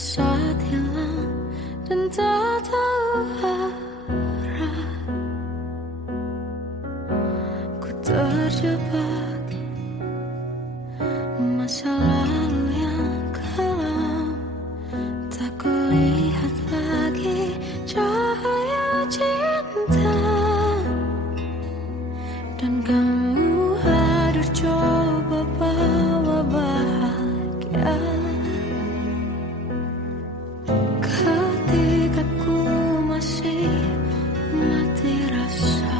saat hilang dan tak tahu arah. Ku terjebak masa lalu yang kelam, tak kulihat lagi cahaya cinta. Dan kamu hadir coba bawa bahagia ketika ku masih mati rasa.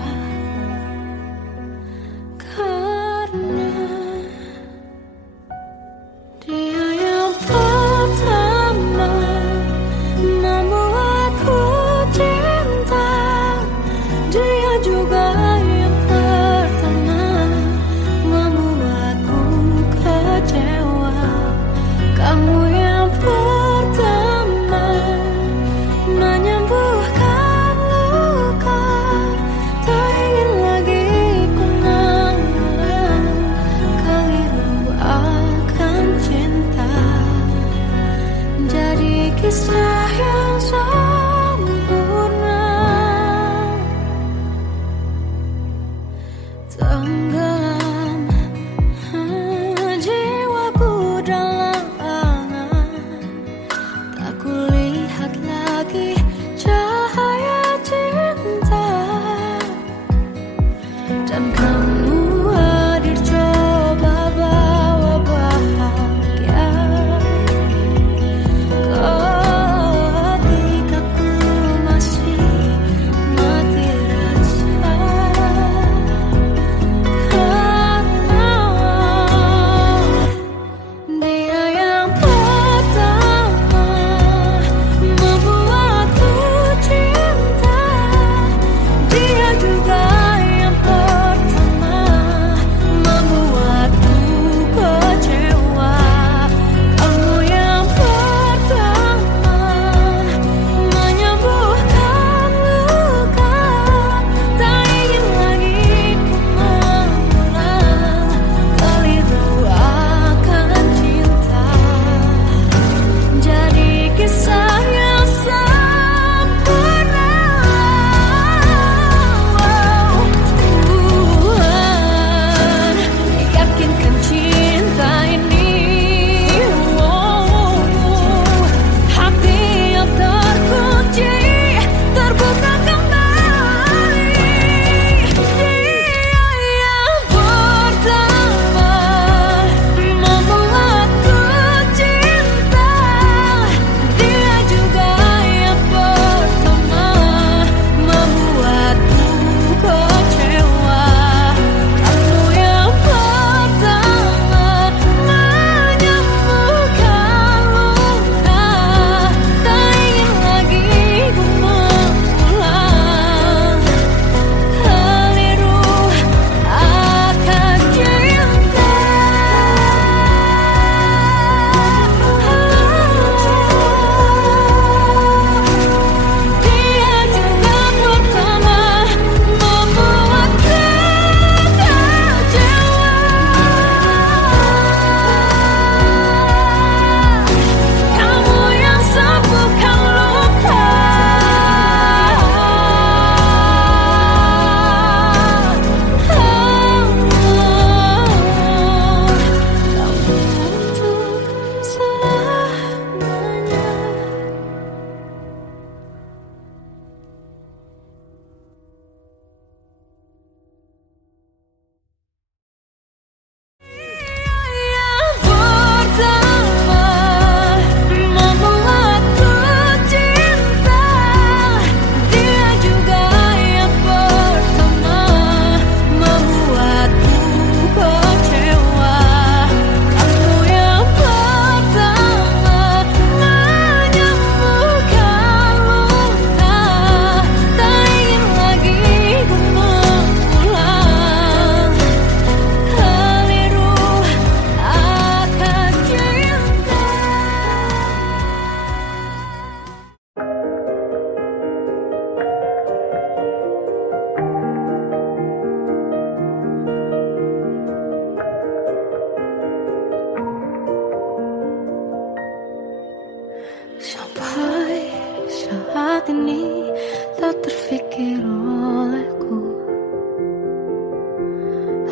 saat ini tak terfikir olehku.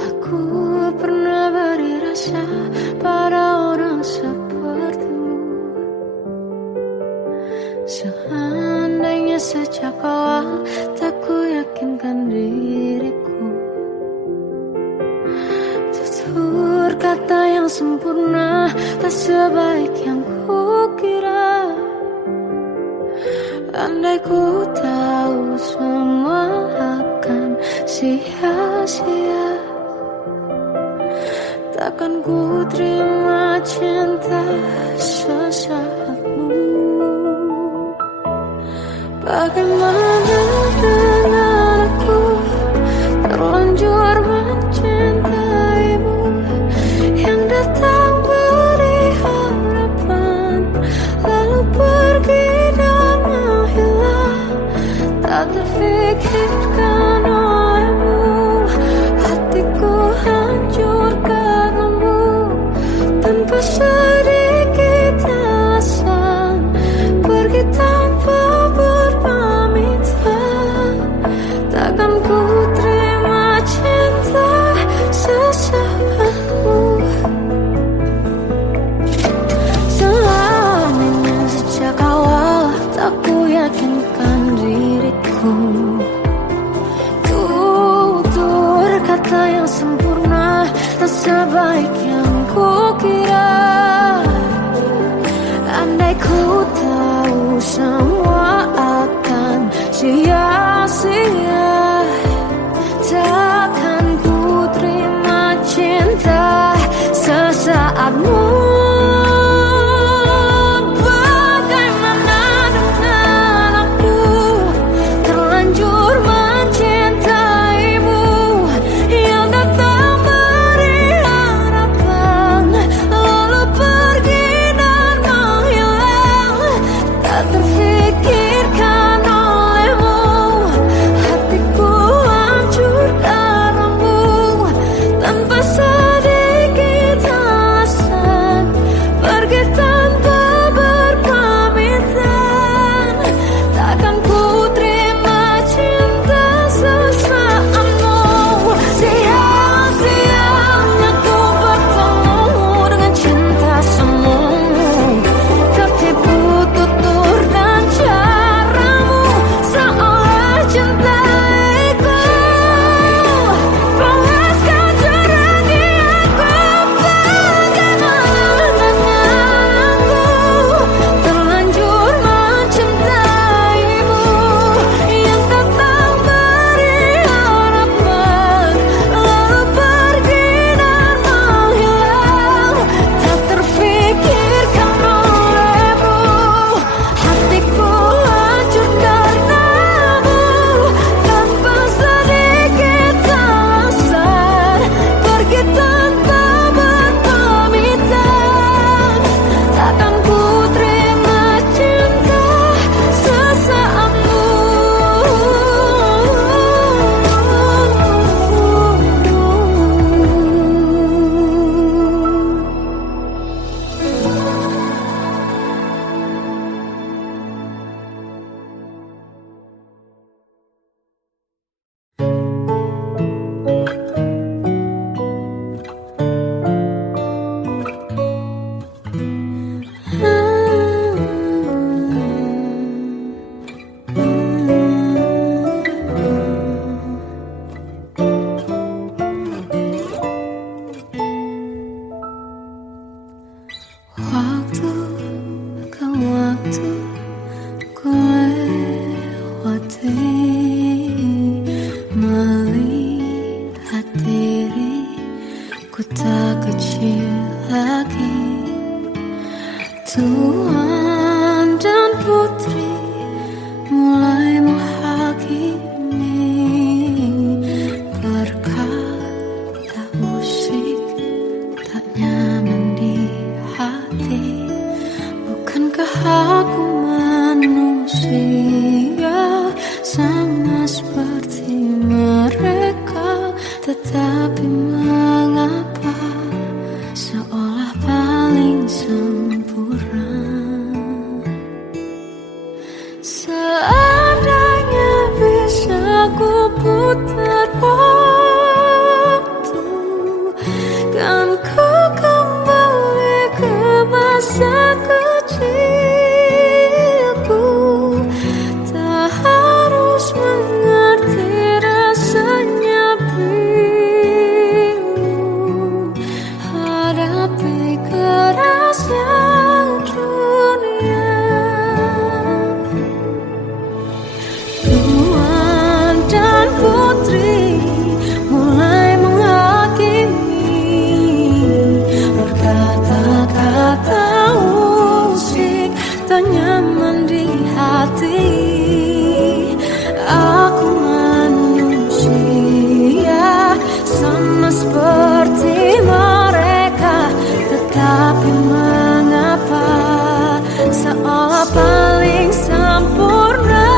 Aku pernah beri rasa pada orang sepertimu. Seandainya sejak awal tak ku yakinkan diriku, tutur kata yang sempurna tak sebaik yang ku kira. Andai ku tahu semua akan sia-sia, takkan ku terima cinta sesaatmu. Bagaimana dengan aku terlanjur mencintaimu, yang datang beri harapan lalu pergi dan menghilang, tak terfikirkan olehmu. Hatiku hancur karenamu tanpa sedikit alasan, pergi tanpa berpamitan. Takkan ku terima cinta sesaatmu. Selamanya sejak awal tak ku yakinkan diriku. Tutur kata yang sempurna tak sebaik yang ku kira. Andai ku tahu semua akan sia-sia, takkan ku terima cinta sesaatmu. Bagaimana dengan aku terlanjur mencintaimu, yang datang beri harapan lalu pergi dan menghilang, tak terfikirkan olehmu. Hatiku hancur karenamu tanpa sedikit alasan, pergi tanpa berpamitan. Takkan ku terima cinta sesaatmu. Sia-sianya ku bertemu dengan cinta semu, tertipu tutur dan caramu seolah cintaiku. Panaskan cerah di aku. Bagaimana dengan aku terlanjur mencintaimu, yang datang beri harapan lalu pergi dan menghilang, tak terfikirkan olehmu. Hatiku hancur karenamu tanpa sedikit alasan, pergi tanpa berpamitan. Takkan ku terima cinta sesaatmu. Waktu ke waktu ku lewati, melihat diri ku tak kecil lagi. Tuan dan putri mulai menghakimi, berkata musik tak nyaman di hati. Bukankah aku manusia sama seperti mereka, tetapi mengapa seolah paling sempurna? putar waktu, kan ku kembali ke masa kecilku. Tak harus mengerti rasanya bingung hadapi kerasnya dunia. Tuan dan putri mulai menghakimi, berkata-kata usik tak nyaman di hati. Aku manusia sama seperti mereka, tetapi mengapa seolah paling sempurna?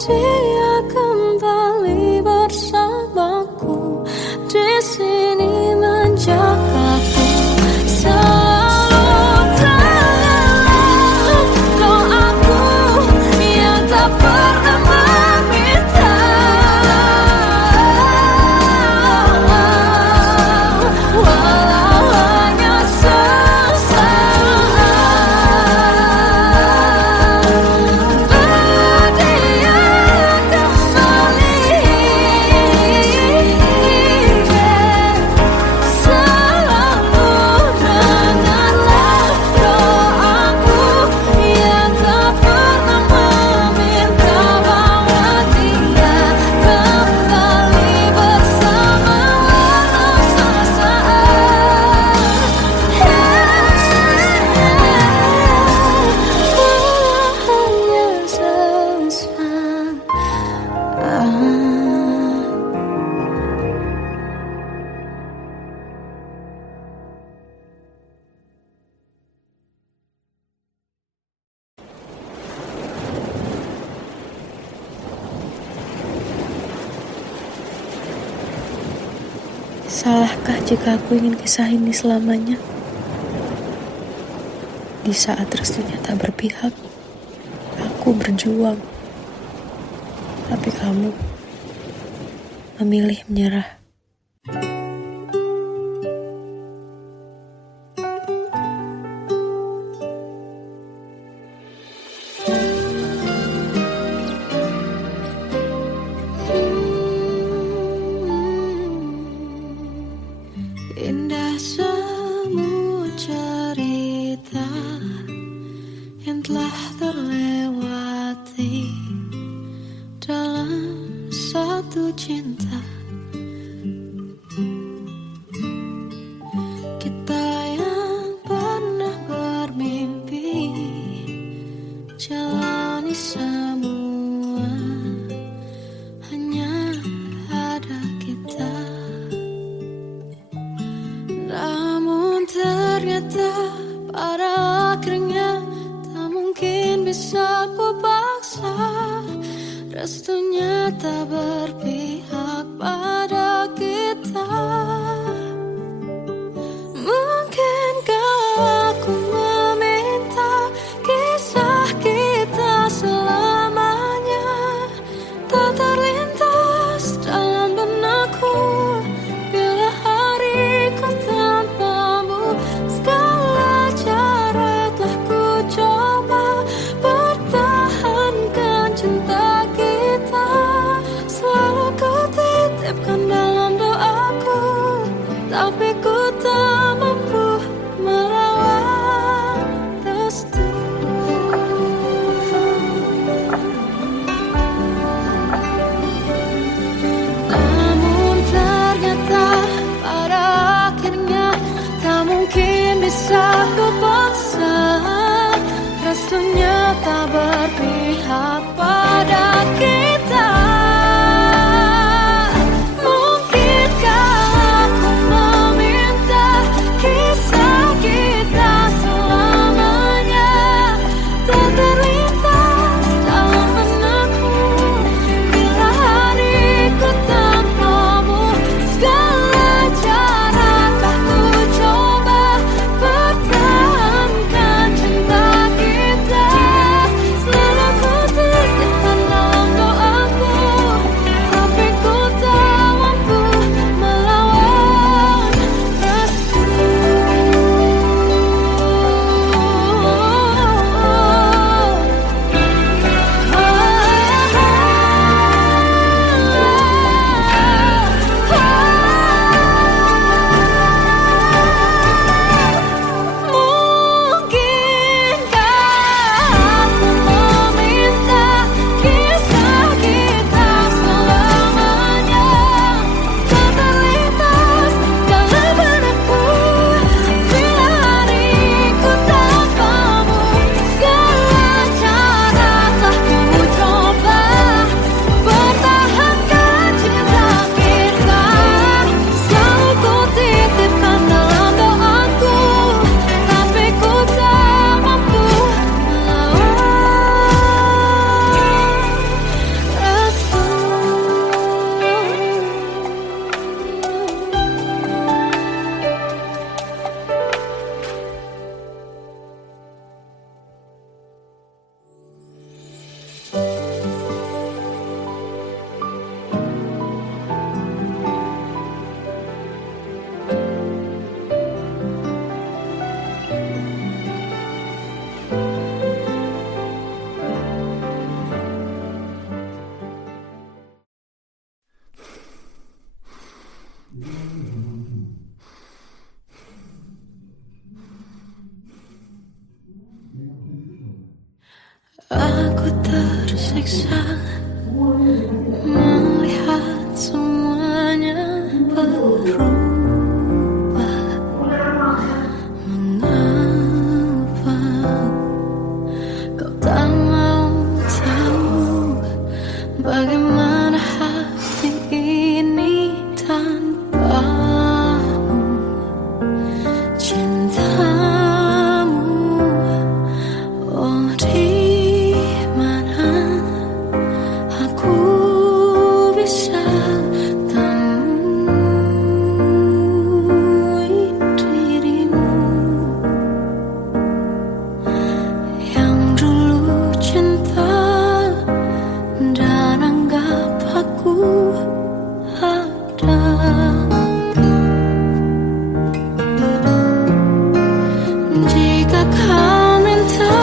dia kembali bersamaku di sini menjagaku selalu dalam doaku yang tak pernah meminta, walau hanya sesaat. Salahkah jika aku ingin kisah ini selamanya? Di saat restunya tak berpihak, aku berjuang. Tapi kamu memilih menyerah. Indah semua cerita yang telah terlewati dalam satu cinta. Kita yang pernah bermimpi jalani semua, hanya ada kita. Namun ternyata pada akhirnya tak mungkin bisa ku paksa. Restunya tak berpihak pada kita. Mungkinkah aku meminta kisah kita selamanya tak terlintas dalam benakku bila hariku tanpamu. Segala cara telah ku coba pertahankan cinta kita. Selalu ku titipkan dalam doaku, tapi ku tak mampu melawan restu. Namun ternyata pada akhirnya tak mungkin bisa ku paksa. Restunya tak berpihak pada kita. Mungkinkah aku meminta kisah kita selamanya tak terlintas dalam benakku bila hariku tanpamu. Segala cara telah ku coba pertahankan cinta kita. Selalu ku tersiksa melihat semuanya berubah. Mengapa kau tak mau tahu bagaimana hati ini tanpamu? Cintamu, oh di mana aku bisa temui dirimu yang dulu cinta dan anggap aku ada. Jika kau minta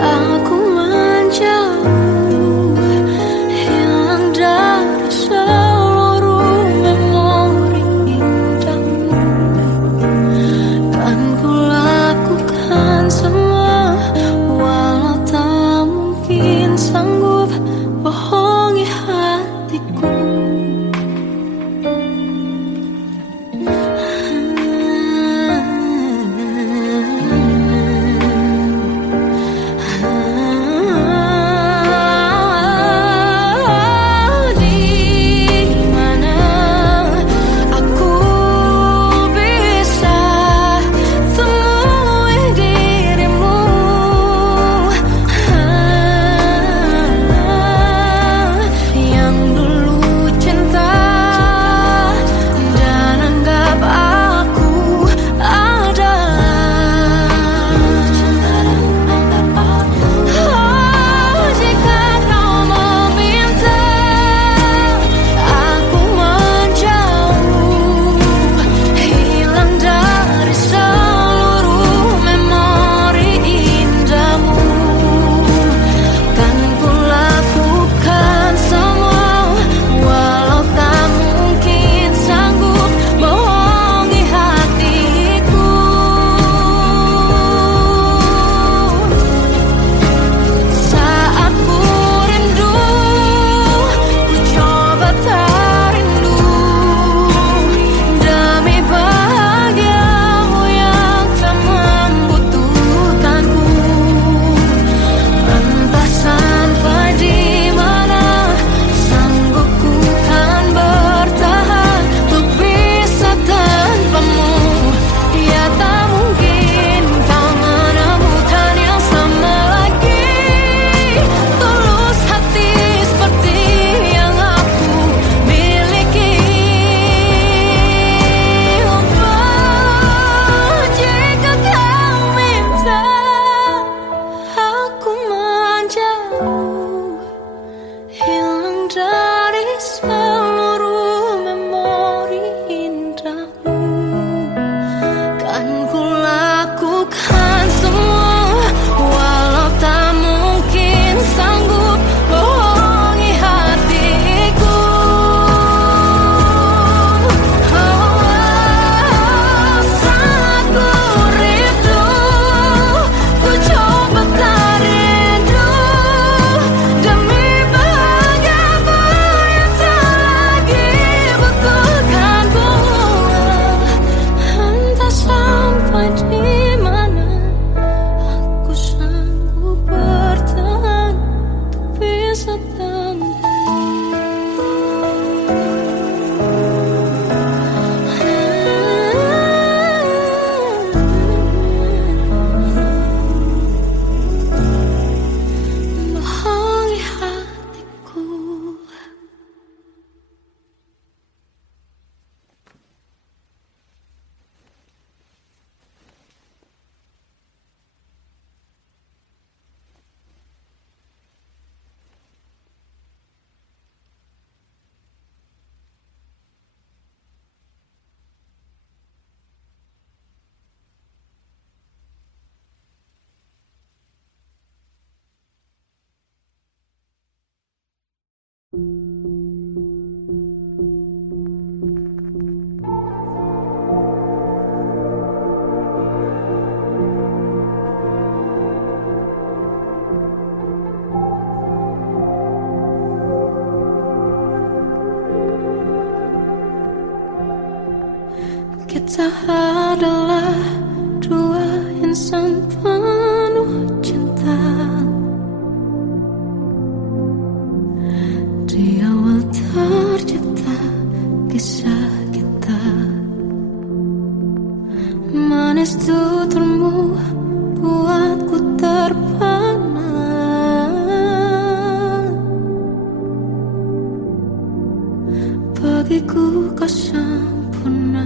aku menjauh, hilang dari seluruh memori indahmu, kan ku lakukan semua, walau tak mungkin sanggup bohongi hatiku. Di Kita adalah dua insan penuh cinta. Di awal tercipta kisah kita, manis tuturmu buatku terpana. Bagiku kau sempurna.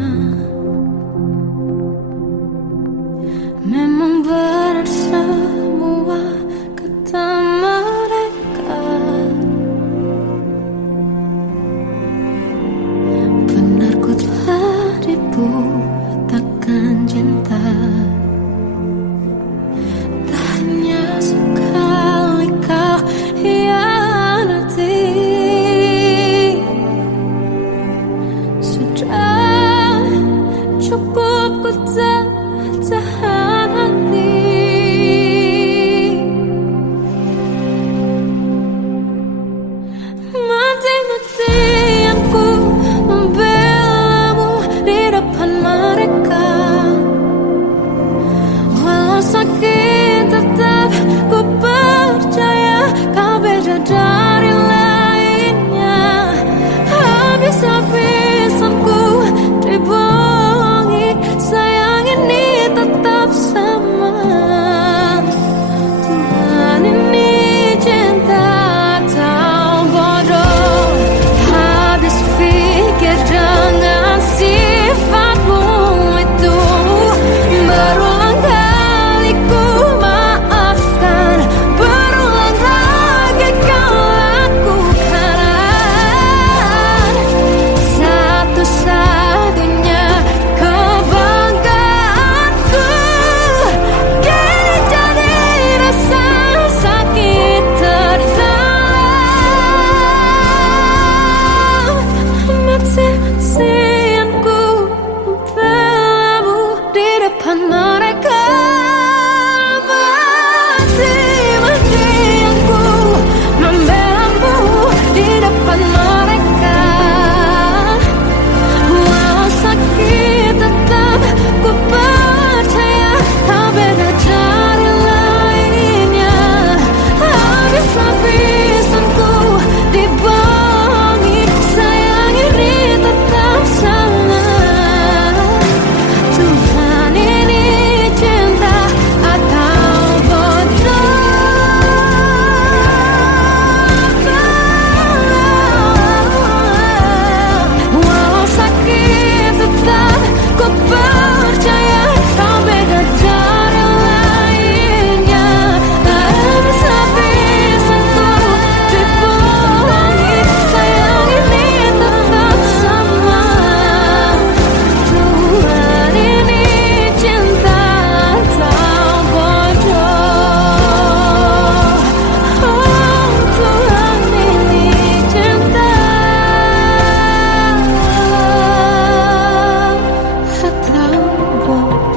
Memang benar semua kata mereka, benar ku telah dibutakan cinta. Tak hanya sekali kau hianati, sudah cukup ku tak tahan hati. Mati-matian ku membelamu di depan mereka. Walau sakit tetap ku percaya kau beda dari lainnya. Habis-habisan ku dibohongi, sayang ini tetap sama. Tuhan ini cinta atau bodoh. Habis pikir dengan sifatmu itu, berulang kali ku maafkan, berulang lagi kau lakukan. Satu-satunya kebanggaanku kini jadi rasa sakit terdalam. Mati-matian ku membelamu di depan mereka. Mati-matian ku membelamu di depan mereka. Walau sakit tetap ku percaya kau beda dari lainnya. Habis-habisan ku dibohongi, sayang ini tetap sama. Tuhan ini cinta atau bodoh. Walau sakit tetap ku percaya kau beda dari lainnya. Habis-habisan ku dibohongi, sayang ini tetap sama. Tuhan ini cinta atau bodoh. Oh, Tuhan ini cinta atau bodoh.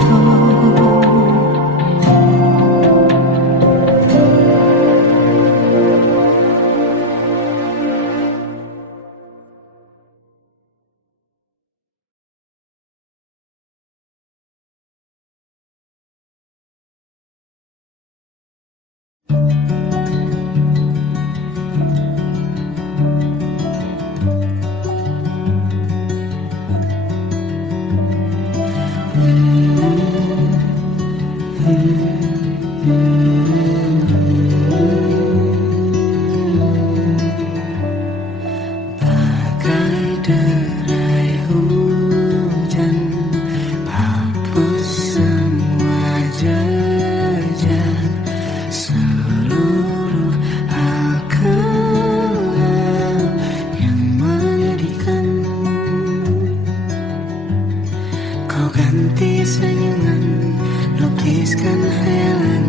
Bagai derai hujan, hapus semua jejak, seluruh hal kelam yang menyedihkan. Kau ganti senyuman, lukiskan hayalan,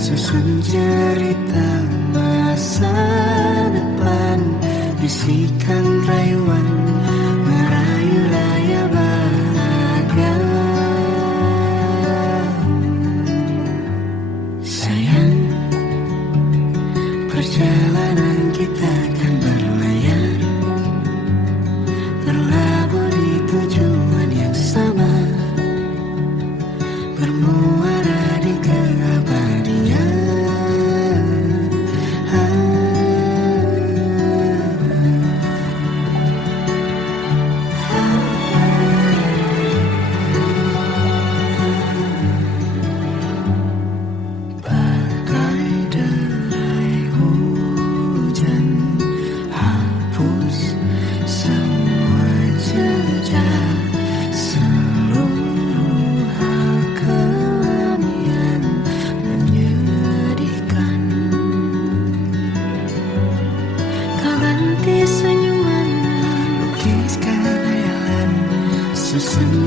susun cerita masa depan. Bisikan rayuan, merayu layar bahagia. Sayang, perjalanan kita akan berlayar, berlabuh di tujuan yang sama.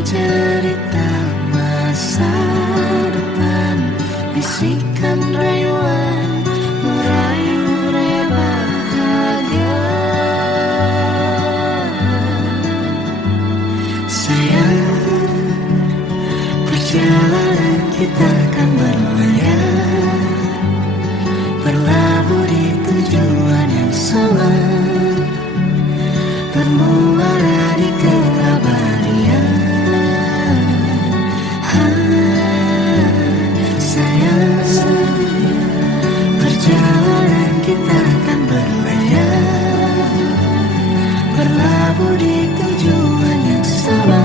cerita masa depan, bisikan rayuan merayu raya bahagia. Sayang, perjalanan kita akan berlayar, berlabuh di tujuan yang sama, bermuara di keabadian. Sayang, perjalanan kita akan berlayar, berlabuh di tujuan yang sama.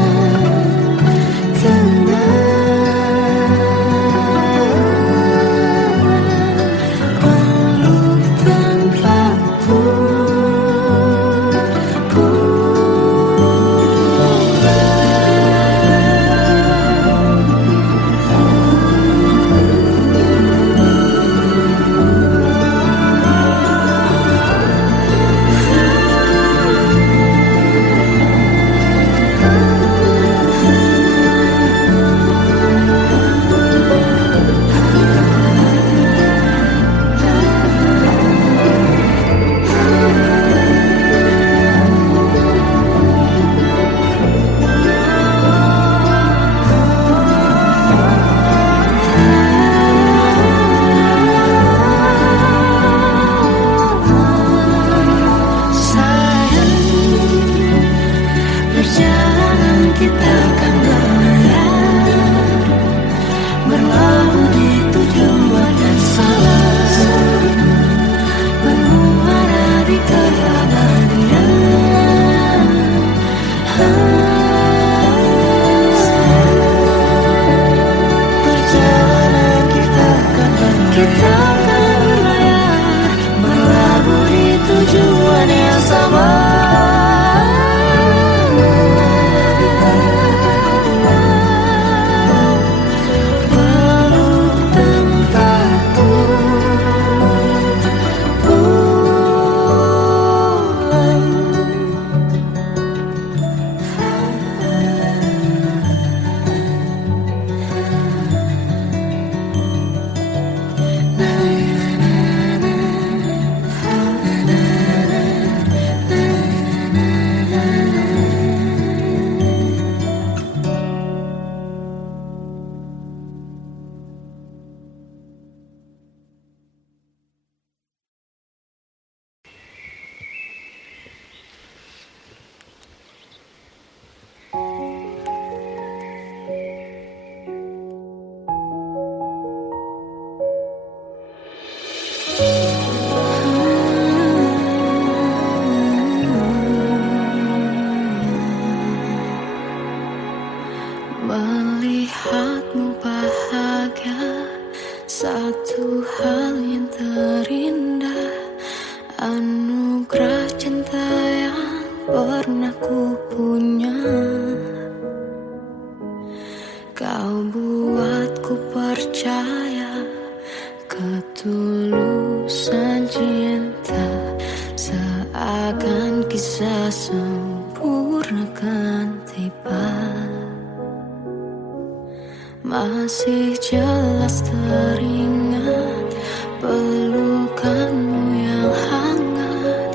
Melihatmu bahagia, satu hal yang terindah, anugerah cinta yang pernah ku punya. Kau buatku percaya ketulusan cinta, seakan kisah sempurna kan tiba. Masih jelas teringat pelukanmu yang hangat,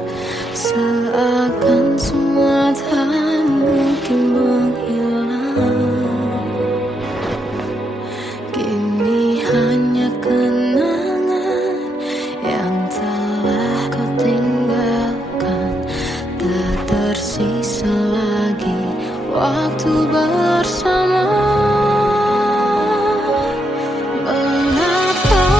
seakan semua tak mungkin menghilang. Kini hanya kenangan yang telah kau tinggalkan, tak tersisa lagi waktu bersama. Mengapa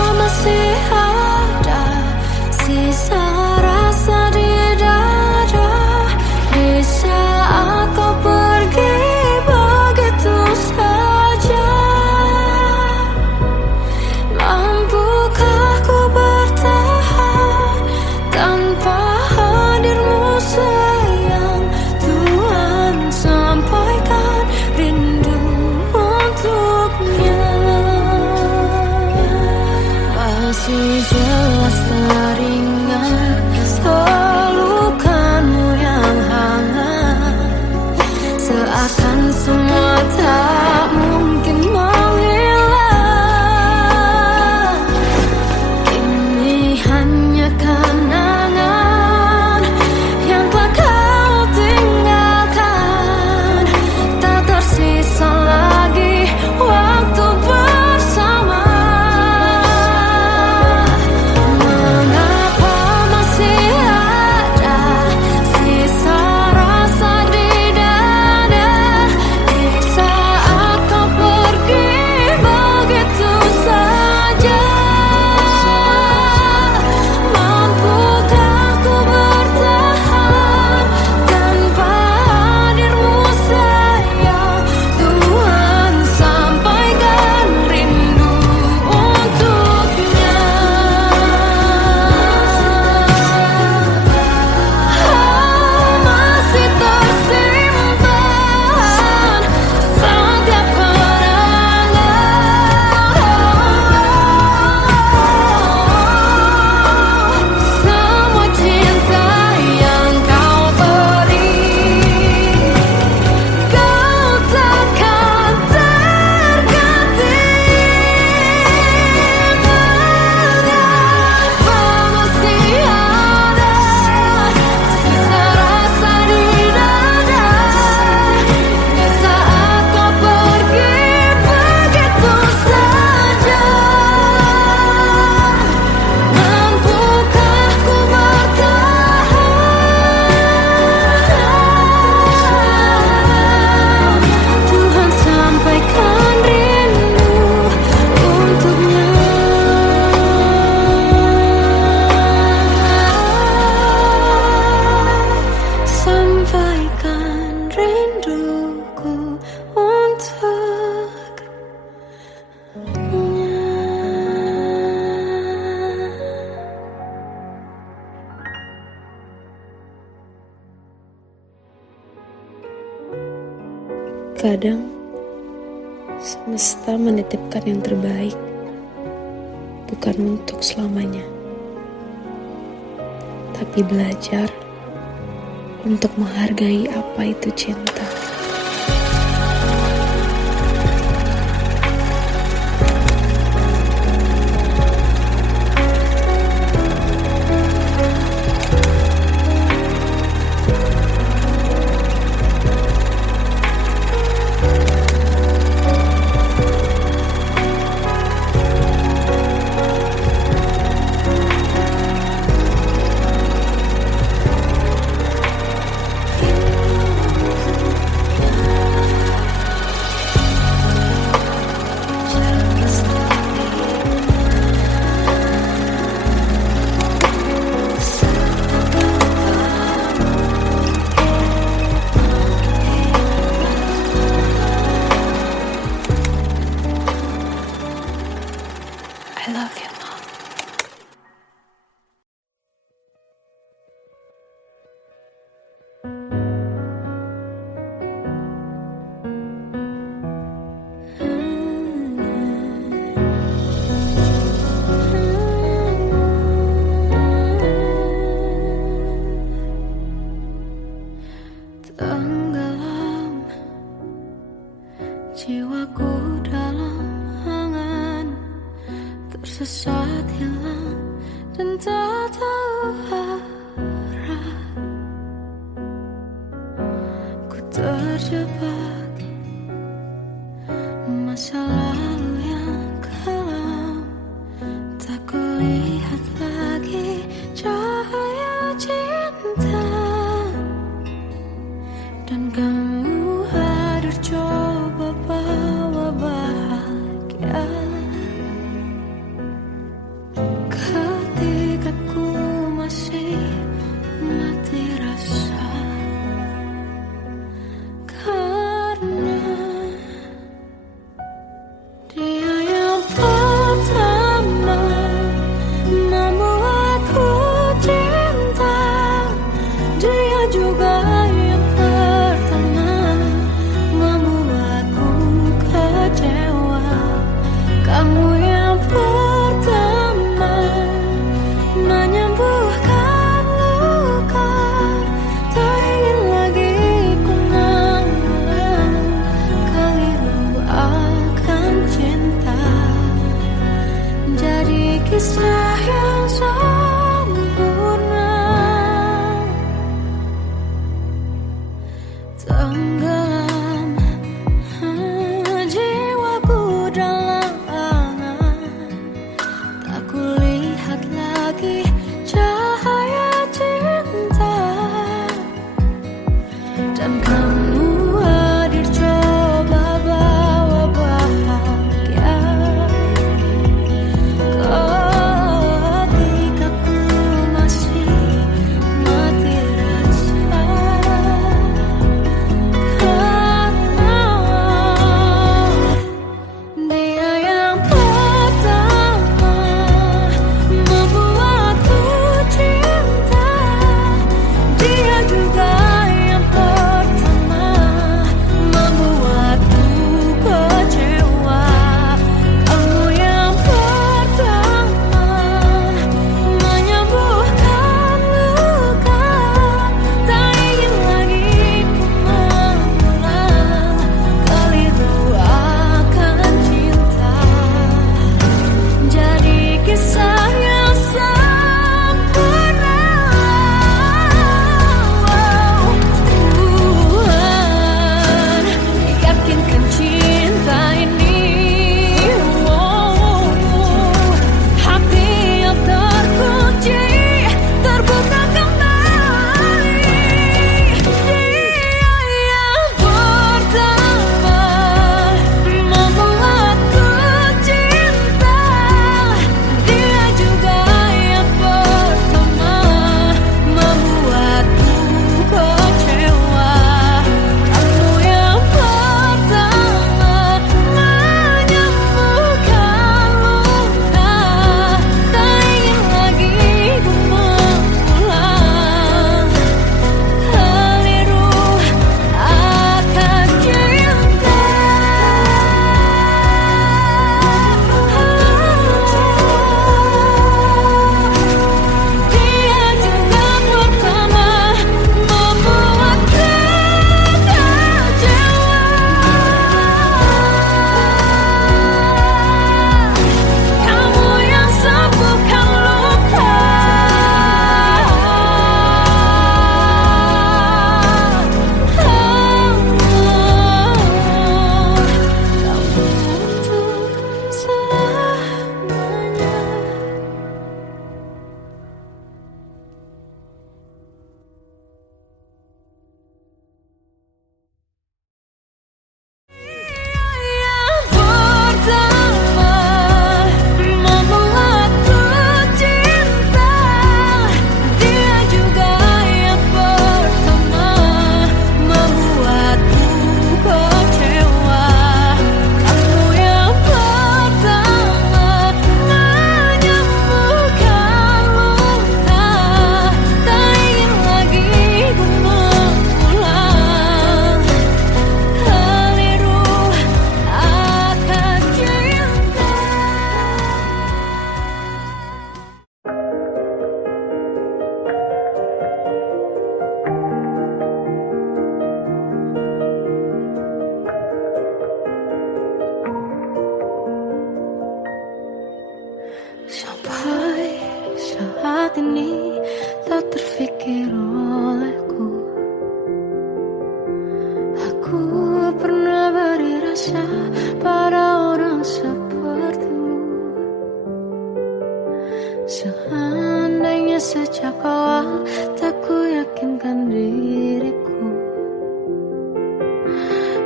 Kadang semesta menitipkan yang terbaik, bukan untuk selamanya, tapi belajar untuk menghargai apa itu cinta. I love you, Mom. Tenggelam jiwaku dalam angan, tersesat hilang dan tak tahu arah. Ku terjebak masa lalu yang kelam, tak kulihat lagi cahaya cinta. Dan kamu hadir coba bawa bahagia ketika ku masih mati rasa. Karena awal tak ku yakinkan diriku.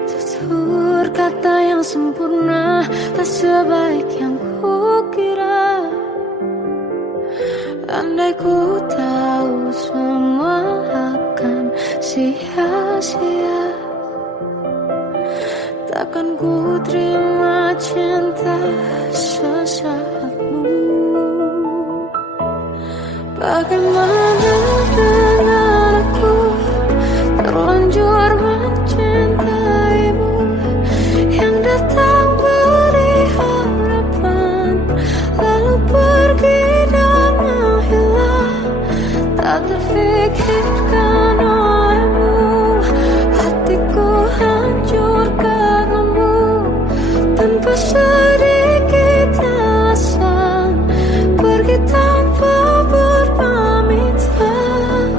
Tutur kata yang sempurna tak sebaik yang ku kira. Andai ku tahu semua akan sia-sia, takkan ku terima cinta sesaatmu. Bagaimana dengan aku terlanjur mencintaimu, yang datang beri harapan lalu pergi dan menghilang, tak terfikirkan olehmu. Hatiku hancur karenamu, tanpa sedikit alasan, pergi tanpa berpamitan.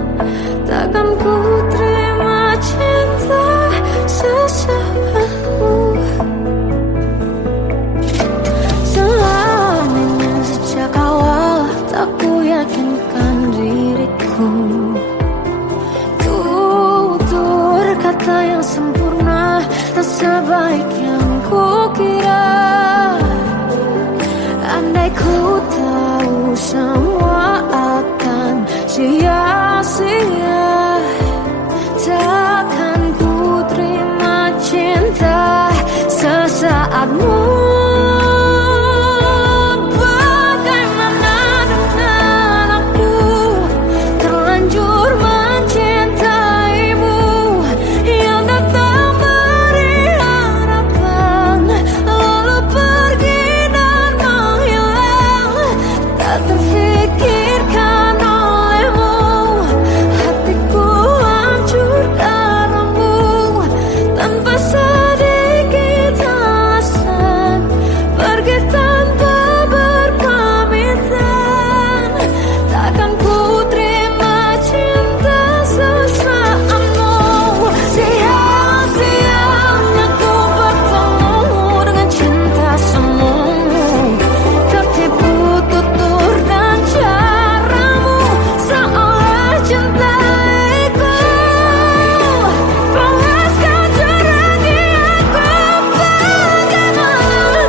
Takkan ku terima cinta sesaatmu. Selamanya sejak awal tak ku yakinkan diriku. Tutur kata yang sempurna tak sebaik yang ku kira. Andai ku tahu semua akan sia-sia, takkan ku terima cinta sesaatmu. Bagaimana dengan aku terlanjur mencintaimu, yang datang beri harapan lalu pergi dan menghilang, tak terfikirkan olehmu. Hatiku hancur karenamu, tanpa sedikit alasan, pergi tanpa berpamitan. Takkan ku terima cinta sesaatmu. Sia-sianya ku bertemu dengan cinta semu, tertipu tutur dan caramu, seolah cintaiku panaskan terangi aku. Bagaimana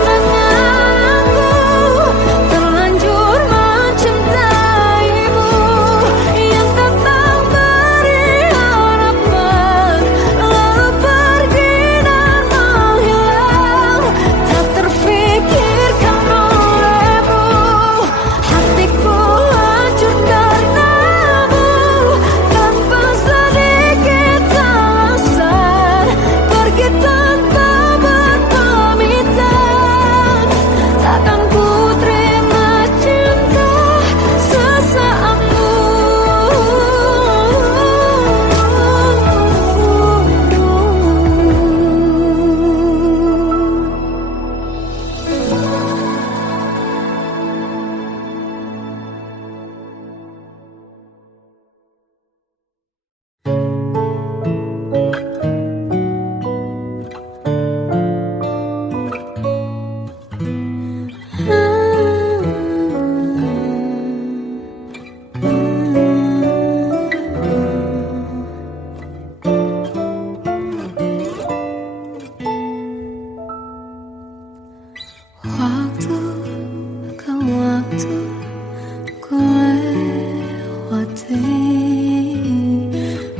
dengan aku terlanjur mencintaimu, yang datang beri harapan lalu pergi dan menghilang, tak terfikirkan olehmu. Hatiku hancur karenamu, tanpa sedikit alasan, pergi tanpa berpamitan. Takkan ku terima cinta sesaatmu. Waktu ke waktu ku lewati,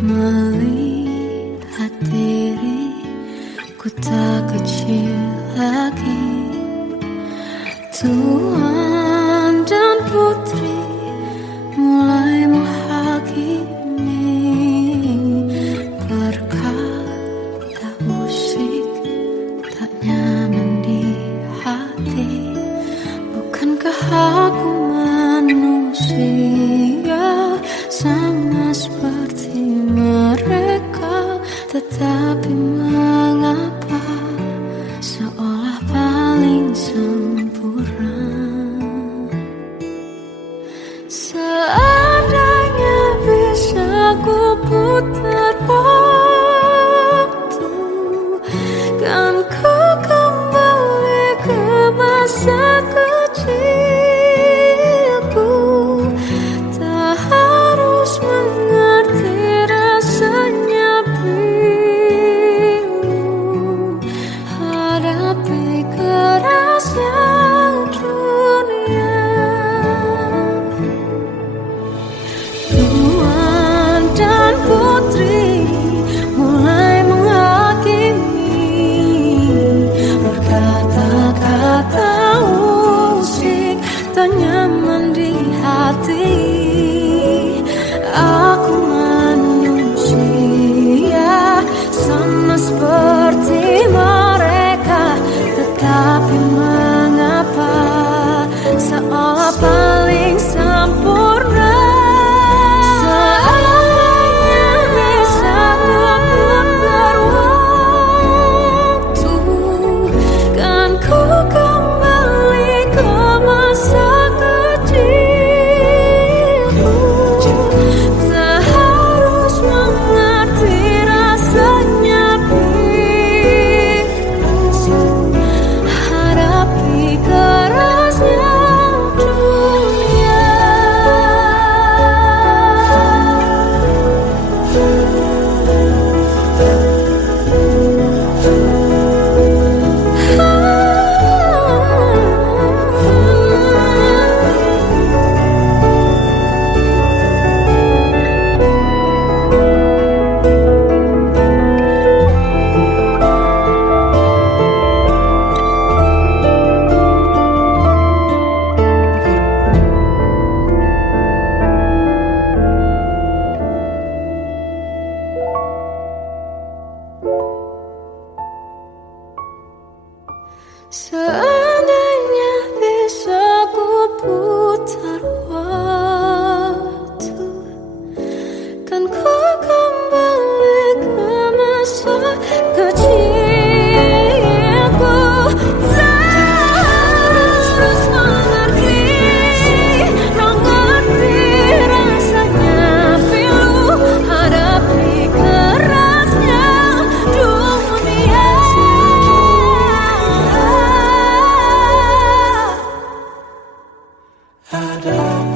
melihat diriku tak kecil lagi. Tuan dan putri mulai menghakimi, berkata musik tak nyaman di hati. Bukankah aku manusia sama seperti mereka, tetapi mengapa seolah paling sempurna.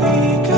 ketika